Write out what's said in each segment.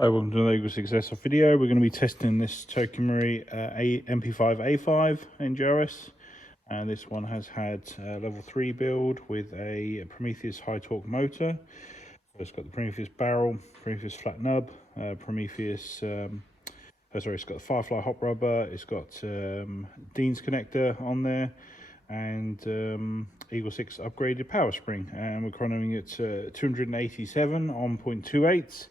Hi, welcome to the EagleSix Airsoft video. We're going to be testing this TM Mp5A5 NGRS, and this one has had level 3 build with a Prometheus high torque motor. So it's got the Prometheus barrel, Prometheus flat nub, it's got the Firefly hot rubber, it's got Dean's connector on there, and EagleSix upgraded power spring, and we're chronoing it 287 on 0.28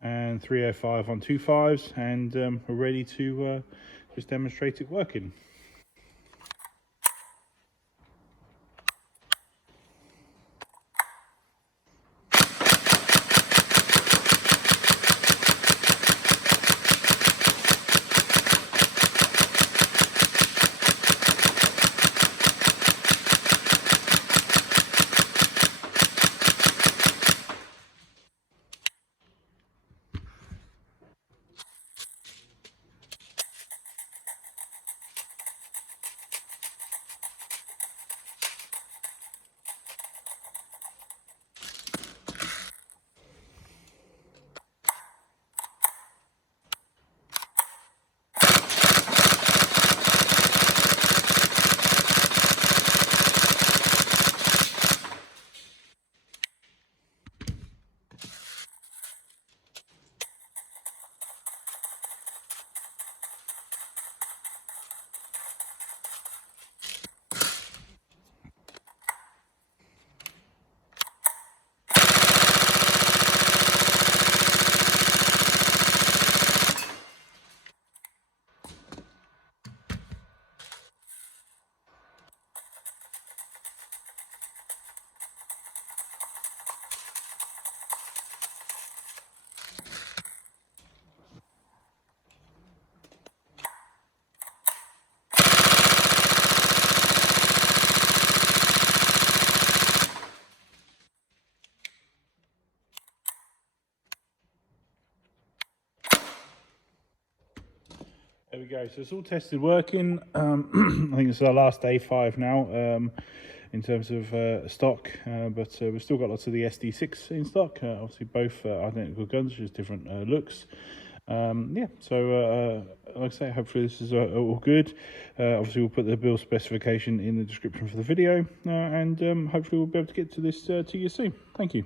and 305 on 2.5s, and we're ready to just demonstrate it working. There we go, so it's all tested working. I think it's our last day 5 now in terms of stock, but we've still got lots of the SD6 in stock, obviously both identical guns, just different looks. Yeah, so like I say, hopefully this is all good. Obviously we'll put the build specification in the description for the video, and hopefully we'll be able to get to this to you soon. Thank you.